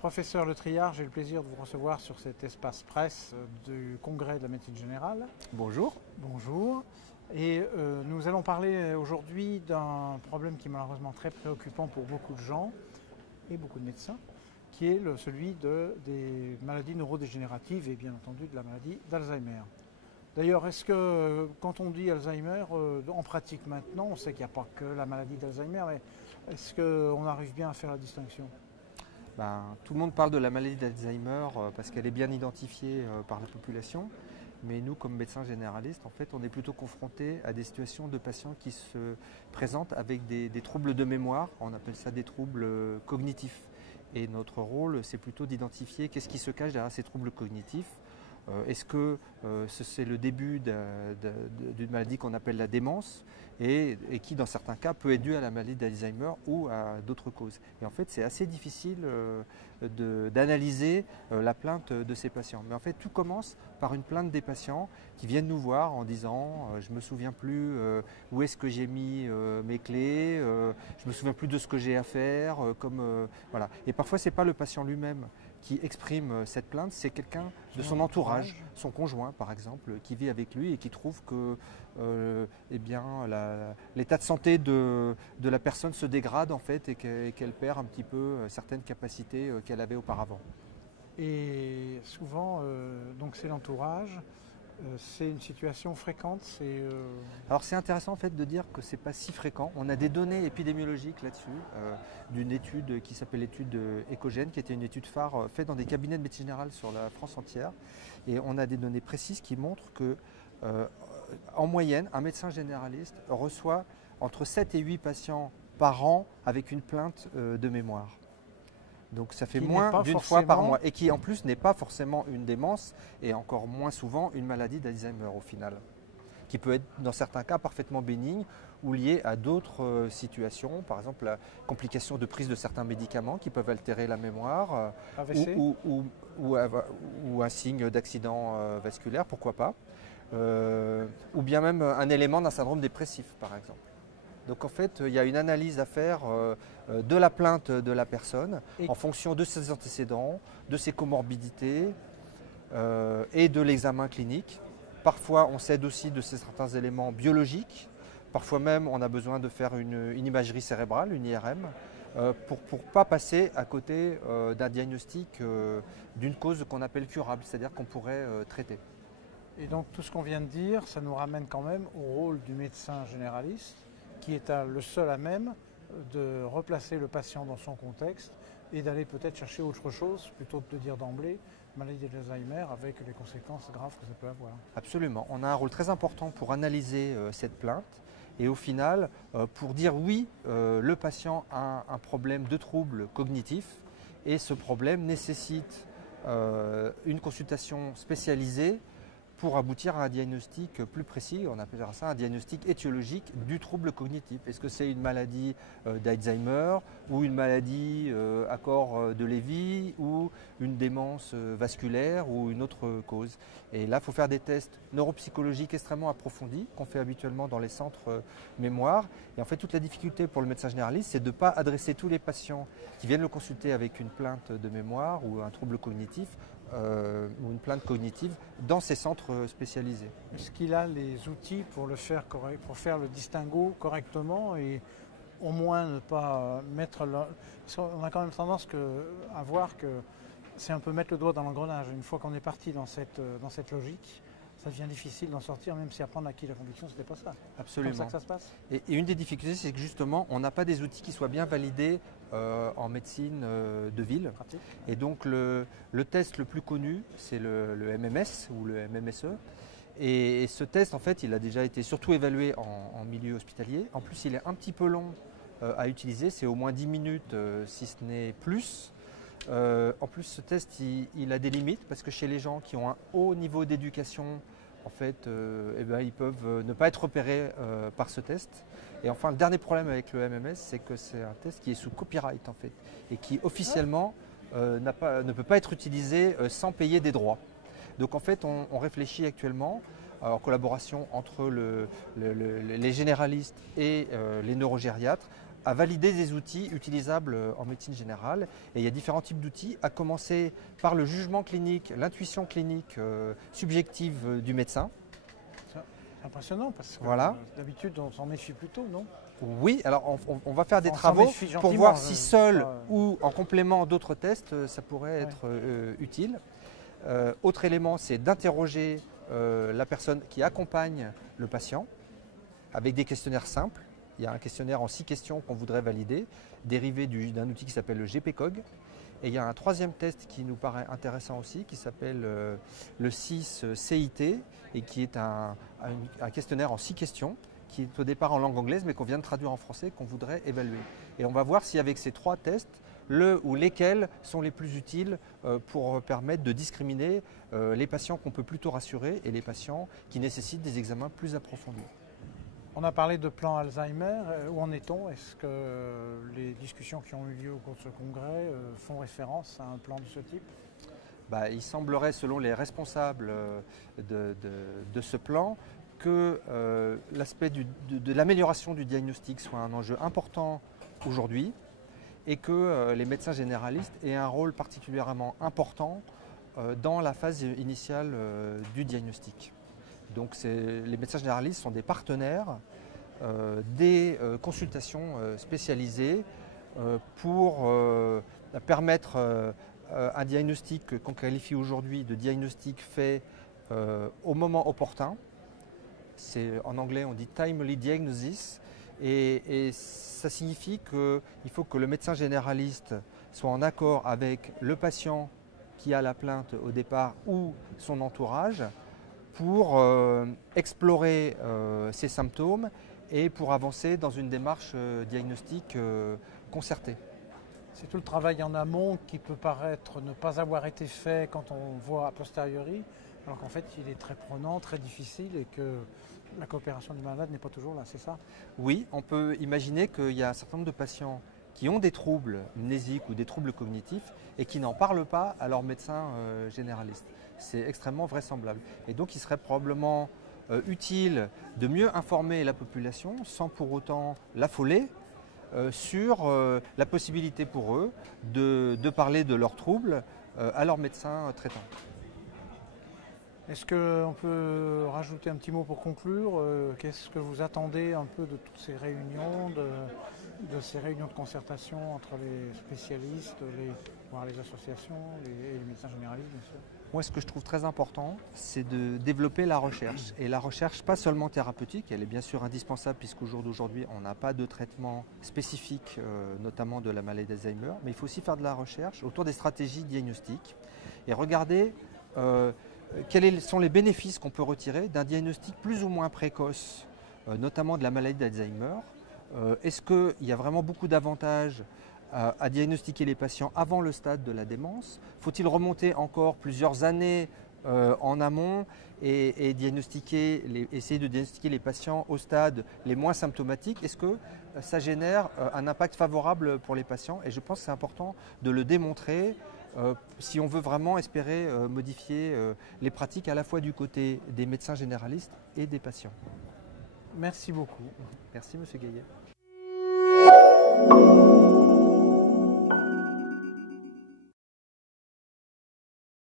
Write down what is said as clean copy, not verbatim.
Professeur Le Triard, j'ai le plaisir de vous recevoir sur cet espace presse du Congrès de la médecine générale. Bonjour. Bonjour. Et nous allons parler aujourd'hui d'un problème qui est malheureusement très préoccupant pour beaucoup de gens et beaucoup de médecins, qui est celui des maladies neurodégénératives et bien entendu de la maladie d'Alzheimer. D'ailleurs, est-ce que quand on dit Alzheimer, en pratique maintenant, on sait qu'il n'y a pas que la maladie d'Alzheimer, mais est-ce qu'on arrive bien à faire la distinction ? Tout le monde parle de la maladie d'Alzheimer parce qu'elle est bien identifiée par la population. Mais nous, comme médecins généralistes, en fait, on est plutôt confrontés à des situations de patients qui se présentent avec des troubles de mémoire. On appelle ça des troubles cognitifs. Et notre rôle, c'est plutôt d'identifier qu'est-ce qui se cache derrière ces troubles cognitifs. Est-ce que c'est le début d'une maladie qu'on appelle la démence et qui, dans certains cas, peut être due à la maladie d'Alzheimer ou à d'autres causes. Et en fait, c'est assez difficile d'analyser la plainte de ces patients. Mais en fait, tout commence par une plainte des patients qui viennent nous voir en disant je ne me souviens plus où est-ce que j'ai mis mes clés, je ne me souviens plus de ce que j'ai à faire. Voilà. Et parfois, ce n'est pas le patient lui-même qui exprime cette plainte, c'est quelqu'un de son entourage, son conjoint par exemple, qui vit avec lui et qui trouve que l'état de santé de la personne se dégrade en fait et qu'elle perd un petit peu certaines capacités qu'elle avait auparavant. Et souvent, donc c'est l'entourage. C'est une situation fréquente. Alors c'est intéressant en fait de dire que ce n'est pas si fréquent. On a des données épidémiologiques là-dessus, d'une étude qui s'appelle l'étude Echogène, qui était une étude phare faite dans des cabinets de médecine générale sur la France entière. Et on a des données précises qui montrent que, en moyenne, un médecin généraliste reçoit entre 7 et 8 patients par an avec une plainte de mémoire. Donc ça fait moins d'une fois par mois et qui en plus n'est pas forcément une démence et encore moins souvent une maladie d'Alzheimer au final, qui peut être dans certains cas parfaitement bénigne ou liée à d'autres situations, par exemple la complication de prise de certains médicaments qui peuvent altérer la mémoire ou un signe d'accident vasculaire, pourquoi pas, ou bien même un élément d'un syndrome dépressif par exemple. Donc en fait, il y a une analyse à faire de la plainte de la personne en fonction de ses antécédents, de ses comorbidités et de l'examen clinique. Parfois, on s'aide aussi de certains éléments biologiques. Parfois même, on a besoin de faire une imagerie cérébrale, une IRM, pour ne pas passer à côté d'un diagnostic d'une cause qu'on appelle curable, c'est-à-dire qu'on pourrait traiter. Et donc tout ce qu'on vient de dire, ça nous ramène quand même au rôle du médecin généraliste, qui est le seul à même de replacer le patient dans son contexte et d'aller peut-être chercher autre chose plutôt que de dire d'emblée maladie d'Alzheimer avec les conséquences graves que ça peut avoir. Absolument. On a un rôle très important pour analyser cette plainte et au final, pour dire oui, le patient a un problème de trouble cognitif et ce problème nécessite une consultation spécialisée pour aboutir à un diagnostic plus précis. On appellera ça un diagnostic étiologique du trouble cognitif. Est-ce que c'est une maladie d'Alzheimer ou une maladie à corps de Lévy ou une démence vasculaire ou une autre cause? Et là, il faut faire des tests neuropsychologiques extrêmement approfondis qu'on fait habituellement dans les centres mémoire. Et en fait, toute la difficulté pour le médecin généraliste, c'est de ne pas adresser tous les patients qui viennent le consulter avec une plainte de mémoire ou un trouble cognitif ou une plainte cognitive dans ces centres spécialisés. Est-ce qu'il a les outils pour le faire pour faire le distinguo correctement et au moins ne pas mettre on a quand même tendance à voir que c'est un peu mettre le doigt dans l'engrenage. Une fois qu'on est parti dans cette logique, ça devient difficile d'en sortir, même si après on a acquis la conviction que ce n'était pas ça. Absolument. C'est comme ça que ça se passe. Et une des difficultés, c'est que justement, on n'a pas des outils qui soient bien validés en médecine de ville. Pratique. Et donc, le test le plus connu, c'est le MMS ou le MMSE. Et ce test, en fait, il a déjà été surtout évalué en milieu hospitalier. En plus, il est un petit peu long à utiliser. C'est au moins 10 minutes, si ce n'est plus. En plus, ce test, il a des limites parce que chez les gens qui ont un haut niveau d'éducation, en fait, ils peuvent ne pas être repérés par ce test. Et enfin, le dernier problème avec le MMS, c'est que c'est un test qui est sous copyright en fait et qui officiellement ne peut pas être utilisé sans payer des droits. Donc en fait, on réfléchit actuellement en collaboration entre les généralistes et les neurogériatres à valider des outils utilisables en médecine générale. Et il y a différents types d'outils, à commencer par le jugement clinique, l'intuition clinique subjective du médecin. C'est impressionnant parce que Voilà. D'habitude on s'en méfie plutôt, non? Oui, alors on va faire des On s'en travaux méfie pour gentiment, voir si je- seul pas- ou en complément d'autres tests, ça pourrait être utile. Autre élément, c'est d'interroger la personne qui accompagne le patient avec des questionnaires simples. Il y a un questionnaire en 6 questions qu'on voudrait valider, dérivé d'un outil qui s'appelle le GPCOG. Et il y a un troisième test qui nous paraît intéressant aussi, qui s'appelle le 6 CIT, et qui est un questionnaire en 6 questions, qui est au départ en langue anglaise, mais qu'on vient de traduire en français, qu'on voudrait évaluer. Et on va voir si avec ces 3 tests, le ou lesquels sont les plus utiles pour permettre de discriminer les patients qu'on peut plutôt rassurer et les patients qui nécessitent des examens plus approfondis. On a parlé de plan Alzheimer. Où en est-on? Est-ce que les discussions qui ont eu lieu au cours de ce congrès font référence à un plan de ce type? Il semblerait, selon les responsables de ce plan, que l'aspect de l'amélioration du diagnostic soit un enjeu important aujourd'hui et que les médecins généralistes aient un rôle particulièrement important dans la phase initiale du diagnostic. Donc les médecins généralistes sont des partenaires des consultations spécialisées pour permettre un diagnostic qu'on qualifie aujourd'hui de diagnostic fait au moment opportun. En anglais on dit timely diagnosis et ça signifie qu'il faut que le médecin généraliste soit en accord avec le patient qui a la plainte au départ ou son entourage pour explorer ses symptômes et pour avancer dans une démarche diagnostique concertée. C'est tout le travail en amont qui peut paraître ne pas avoir été fait quand on voit a posteriori, alors qu'en fait il est très prenant, très difficile et que la coopération du malade n'est pas toujours là, c'est ça? Oui, on peut imaginer qu'il y a un certain nombre de patients qui ont des troubles mnésiques ou des troubles cognitifs et qui n'en parlent pas à leur médecin généraliste. C'est extrêmement vraisemblable. Et donc il serait probablement utile de mieux informer la population sans pour autant l'affoler sur la possibilité pour eux de parler de leurs troubles à leur médecin traitant. Est-ce qu'on peut rajouter un petit mot pour conclure? Qu'est-ce que vous attendez un peu de toutes ces réunions, de ces réunions de concertation entre les spécialistes, voire les associations et les médecins généralistes, bien sûr? Moi, ce que je trouve très important, c'est de développer la recherche. Et la recherche, pas seulement thérapeutique, elle est bien sûr indispensable puisqu'au jour d'aujourd'hui, on n'a pas de traitement spécifique, notamment de la maladie d'Alzheimer, mais il faut aussi faire de la recherche autour des stratégies diagnostiques et regarder quels sont les bénéfices qu'on peut retirer d'un diagnostic plus ou moins précoce, notamment de la maladie d'Alzheimer. Est-ce qu'il y a vraiment beaucoup d'avantages à diagnostiquer les patients avant le stade de la démence? Faut-il remonter encore plusieurs années en amont et essayer de diagnostiquer les patients au stade les moins symptomatiques? Est-ce que ça génère un impact favorable pour les patients? Et je pense que c'est important de le démontrer si on veut vraiment espérer modifier les pratiques à la fois du côté des médecins généralistes et des patients. Merci beaucoup. Merci, Monsieur Gaillet.